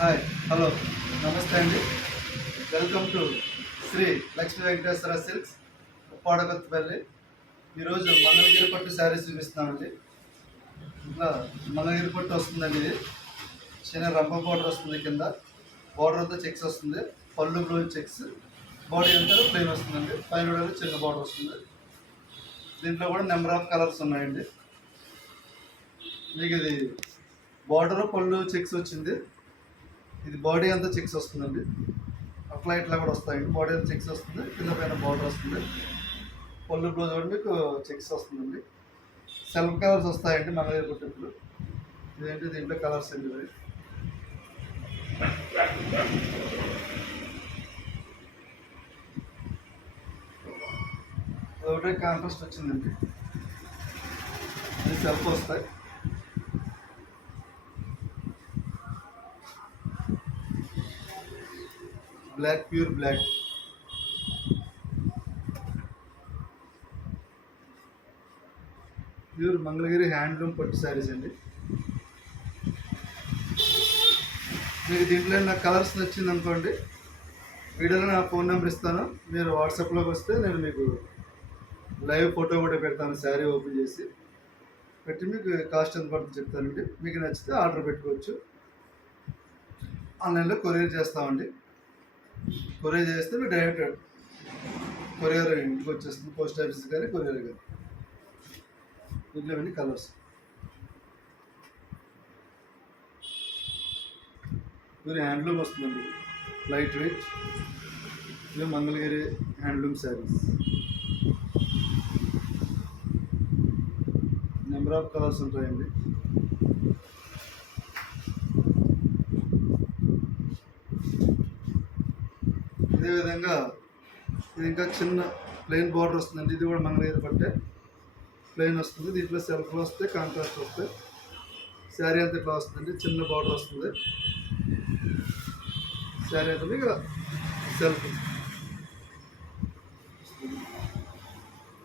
Hi hello నమస్తే అండి. Welcome to Sri Lakshmi Venkateswara silks Uppadakothapalli. ఈరోజు మంగళగిరి పట్టు శారీస్ చూపిస్తున్నామండి. ఇట్లా మంగళగిరి పట్టు వస్తుందండి. ఇది చిన్న రంప బార్డర్ వస్తుంది, కింద బార్డర్ అంతా చెక్స్ వస్తుంది, పళ్ళు బ్లౌజ్ చెక్స్, బాడీ అంతా ప్లెయిన్ వస్తుందండి. పైన చిన్న బార్డర్ వస్తుంది. దీంట్లో కూడా నెంబర్ ఆఫ్ కలర్స్ ఉన్నాయండి. మీకు ఇది బార్డర్ పళ్ళు చెక్స్ వచ్చింది. ఇది బాడీ అంతా చెక్స్ వస్తుందండి. అట్లా ఇట్లా కూడా వస్తాయండి. బాడీ అంతా చెక్స్ వస్తుంది, కింద పైన బార్డర్ వస్తుంది, పళ్ళు బ్లౌజ్ కూడా మీకు చెక్స్ వస్తుందండి. సెల్ఫ్ కలర్స్ వస్తాయండి మంగళగిరి పట్టుప్పుడు. ఇదేంటి దీంట్లో కలర్స్ అండి. మరి ఒకటే కాంట్రాస్ట్ వచ్చిందండి. ఇది సెల్ఫ్ వస్తాయి. Black, pure black. Pure Mangalagiri handloom పట్టు శారీస్ అండి. మీకు దీంట్లో నాకు కలర్స్ నచ్చింది అనుకోండి, వీడియోలో నా ఫోన్ నెంబర్ ఇస్తాను. మీరు వాట్సాప్లోకి వస్తే నేను మీకు లైవ్ ఫోటో కూడా పెడతాను. శారీ ఓపెన్ చేసి పెట్టి మీకు కాస్ట్ ఎంత పడుతుందో చెప్తానండి. మీకు నచ్చితే ఆర్డర్ పెట్టుకోవచ్చు. ఆన్లైన్లో కొరియర్ చేస్తామండి. కొరియర్ చేస్తే మీరు డైరెక్ట్ కొరియర్ ఇంటికి వచ్చేస్తుంది. పోస్ట్ ఆఫీస్ కానీ కొరియర్ కానీ. దీంట్లో ఇవన్నీ కలర్స్. ఇది హ్యాండ్లూమ్ వస్తుందండి, లైట్ వెయిట్. ఇది Mangalagiri handloom saris. Number of colours ఉంటాయండి. ఇదే విధంగా ఇది ఇంకా చిన్న ప్లెయిన్ బార్డర్ వస్తుందండి. ఇది కూడా మంగళగిరి పట్టే ప్లెయిన్ వస్తుంది. దీంట్లో సెల్ఫ్లు వస్తాయి, కాంట్రాస్ట్ వస్తాయి. శారీ అంతా ఇట్లా వస్తుందండి, చిన్న బార్డర్ వస్తుంది. శారీ అంతా ఇక సెల్ఫ్.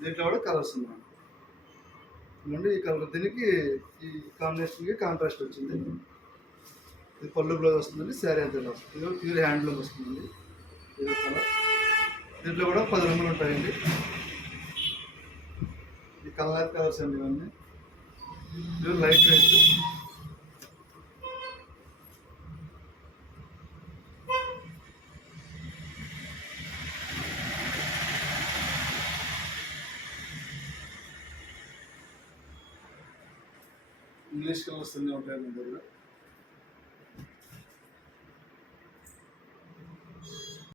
దీంట్లో కూడా కలర్స్ ఉన్నాయి. ఇవ్వండి ఈ కలర్, దీనికి ఈ కాంబినేషన్కి కాంట్రాస్ట్ వచ్చింది. ఇది పళ్ళు బ్లౌజ్ వస్తుందండి. శారీ అంతా ఇలా వస్తుంది. ఇది ప్యూర్ హ్యాండ్లూమ్ వస్తుందండి. ఇది కలర్. దీంట్లో కూడా 10 రంగులు ఉంటాయండి. ఈ కలర్ కలర్స్ అండి ఇవన్నీ. ఇది లైట్ వెయిట్. ఇంగ్లీష్ కలర్స్ అన్నీ ఉంటాయి మీ దగ్గర.